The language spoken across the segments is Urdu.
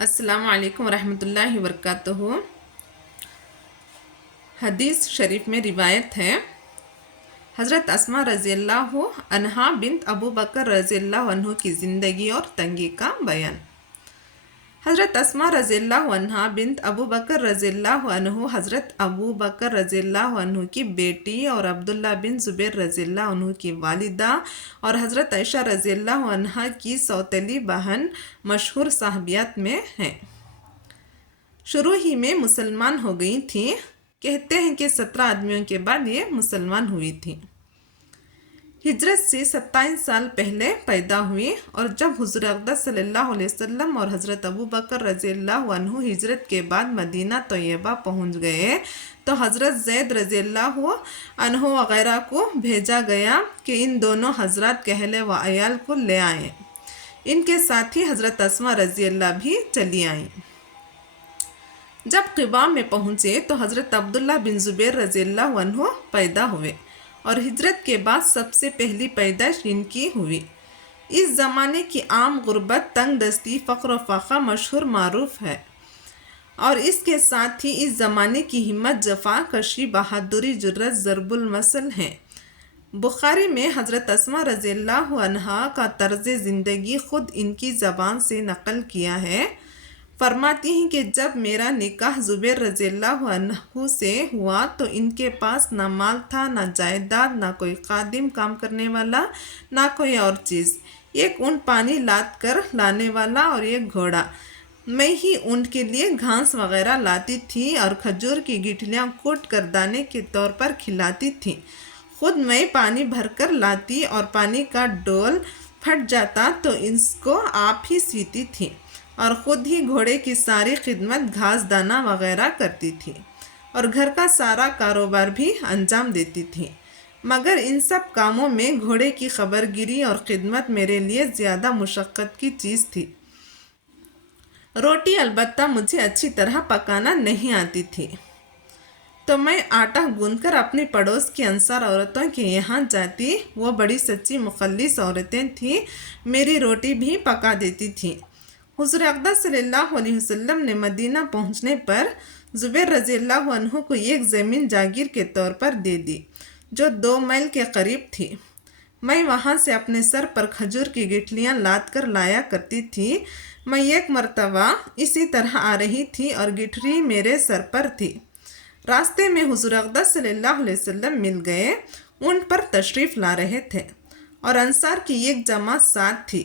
السلام علیکم ورحمۃ اللہ وبرکاتہ۔ حدیث شریف میں روایت ہے، حضرت اسماء رضی اللہ عنہا بنت ابو بکر رضی اللہ عنہ کی زندگی اور تنگی کا بیان۔ حضرت اسماء رضی اللہ عنہا بنت ابو بکر رضی اللہ عنہ حضرت ابو بکر رضی اللہ عنہ کی بیٹی اور عبداللہ بن زبیر رضی اللہ عنہ کی والدہ اور حضرت عائشہ رضی اللہ عنہا کی سوتیلی بہن مشہور صحابیات میں ہیں۔ شروع ہی میں مسلمان ہو گئی تھیں۔ کہتے ہیں کہ 17 آدمیوں کے بعد یہ مسلمان ہوئی تھیں۔ ہجرت سے 27 سال پہلے پیدا ہوئی، اور جب حضور اقدس صلی اللہ علیہ وسلم اور حضرت ابو بکر رضی اللہ عنہ ہجرت کے بعد مدینہ طیبہ پہنچ گئے تو حضرت زید رضی اللہ عنہ وغیرہ کو بھیجا گیا کہ ان دونوں حضرات کے اہل و عیال کو لے آئیں۔ ان کے ساتھ ہی حضرت اسماء رضی اللہ بھی چلی آئیں۔ جب قباء میں پہنچے تو حضرت عبداللہ بن زبیر رضی اللہ عنہ پیدا ہوئے، اور ہجرت کے بعد سب سے پہلی پیدائش ان کی ہوئی۔ اس زمانے کی عام غربت، تنگ دستی، فقر و فاقہ مشہور معروف ہے، اور اس کے ساتھ ہی اس زمانے کی ہمت، جفا کشی، بہادری، جرأت ضرب المثل ہیں۔ بخاری میں حضرت اسماء رضی اللہ عنہا کا طرز زندگی خود ان کی زبان سے نقل کیا ہے۔ فرماتی ہیں کہ جب میرا نکاح زبیر رضی اللہ عنہ سے ہوا تو ان کے پاس نہ مال تھا، نہ جائیداد، نہ کوئی خادم کام کرنے والا، نہ کوئی اور چیز۔ ایک اونٹ پانی لاد کر لانے والا اور ایک گھوڑا۔ میں ہی اونٹ کے لیے گھاس وغیرہ لاتی تھی اور کھجور کی گٹھلیاں کوٹ کر دانے کے طور پر کھلاتی تھی۔ خود میں پانی بھر کر لاتی اور پانی کا ڈول پھٹ جاتا تو اس کو آپ ہی سیتی تھی، اور خود ہی گھوڑے کی ساری خدمت، گھاس دانہ وغیرہ کرتی تھی، اور گھر کا سارا کاروبار بھی انجام دیتی تھی۔ مگر ان سب کاموں میں گھوڑے کی خبرگیری اور خدمت میرے لیے زیادہ مشقت کی چیز تھی۔ روٹی البتہ مجھے اچھی طرح پکانا نہیں آتی تھی، تو میں آٹا گوندھ کر اپنی پڑوس کی انصار عورتوں کے یہاں جاتی۔ وہ بڑی سچی مخلص عورتیں تھیں، میری روٹی بھی پکا دیتی تھیں۔ حضور اقدس صلی اللہ علیہ وسلم نے مدینہ پہنچنے پر زبیر رضی اللہ عنہ کو ایک زمین جاگیر کے طور پر دے دی، جو 2 میل کے قریب تھی۔ میں وہاں سے اپنے سر پر کھجور کی گٹھلیاں لاد کر لایا کرتی تھی۔ میں ایک مرتبہ اسی طرح آ رہی تھی اور گٹھری میرے سر پر تھی۔ راستے میں حضور اقدس صلی اللہ علیہ وسلم مل گئے، اونٹ پر تشریف لا رہے تھے، اور انصار کی ایک جماعت ساتھ تھی۔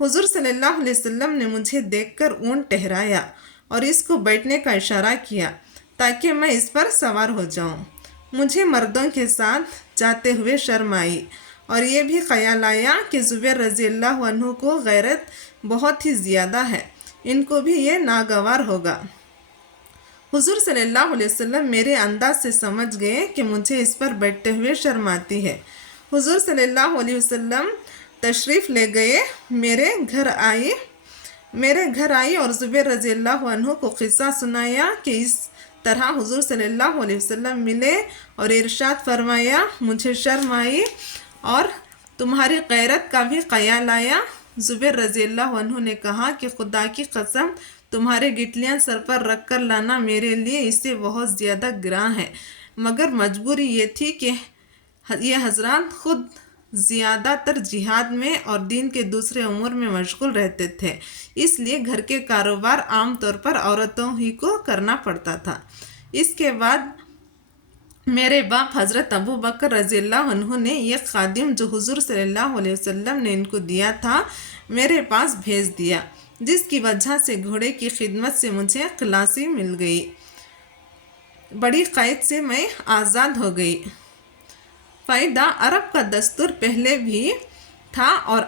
حضور صلی اللہ علیہ وسلم نے مجھے دیکھ کر اونٹ ٹہرایا اور اس کو بیٹھنے کا اشارہ کیا تاکہ میں اس پر سوار ہو جاؤں۔ مجھے مردوں کے ساتھ جاتے ہوئے شرم آئی، اور یہ بھی خیال آیا کہ زبیر رضی اللہ عنہ کو غیرت بہت ہی زیادہ ہے، ان کو بھی یہ ناگوار ہوگا۔ حضور صلی اللہ علیہ وسلم میرے انداز سے سمجھ گئے کہ مجھے اس پر بیٹھتے ہوئے شرم آتی ہے۔ حضور صلی اللہ علیہ وسلم تشریف لے گئے، میرے گھر آئی اور زبیر رضی اللہ عنہ کو قصہ سنایا کہ اس طرح حضور صلی اللہ علیہ وسلم ملے اور ارشاد فرمایا، مجھے شرم آئی اور تمہاری غیرت کا بھی خیال آیا۔ زبیر رضی اللہ عنہ نے کہا کہ خدا کی قسم، تمہارے گٹھلیاں سر پر رکھ کر لانا میرے لیے اس سے بہت زیادہ گراں ہے، مگر مجبوری یہ تھی کہ یہ حضرات خود زیادہ تر جہاد میں اور دین کے دوسرے امور میں مشغول رہتے تھے، اس لیے گھر کے کاروبار عام طور پر عورتوں ہی کو کرنا پڑتا تھا۔ اس کے بعد میرے باپ حضرت ابو بکر رضی اللہ عنہ نے ایک خادم جو حضور صلی اللہ علیہ وسلم نے ان کو دیا تھا میرے پاس بھیج دیا، جس کی وجہ سے گھوڑے کی خدمت سے مجھے خلاصی مل گئی، بڑی قید سے میں آزاد ہو گئی۔ فائدہ: عرب کا دستور پہلے بھی تھا اور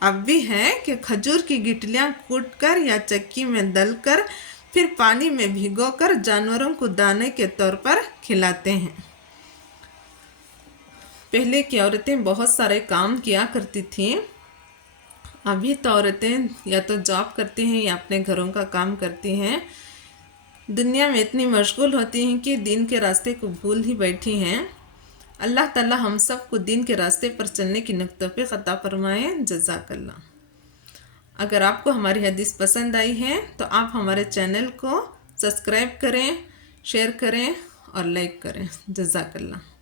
اب بھی ہے کہ کھجور کی گٹھلیاں کوٹ کر یا چکی میں دل کر پھر پانی میں بھگو کر جانوروں کو دانے کے طور پر کھلاتے ہیں۔ پہلے کی عورتیں بہت سارے کام کیا کرتی تھیں، ابھی تو عورتیں یا تو جاب کرتی ہیں یا اپنے گھروں کا کام کرتی ہیں، دنیا میں اتنی مشغول ہوتی ہیں کہ دین کے راستے کو بھول ہی بیٹھی ہیں۔ اللہ تعالی ہم سب کو دین کے راستے پر چلنے کی توفیق عطا فرمائے۔ جزاک اللہ۔ اگر آپ کو ہماری حدیث پسند آئی ہے تو آپ ہمارے چینل کو سبسکرائب کریں، شیئر کریں اور لائک کریں۔ جزاک اللہ۔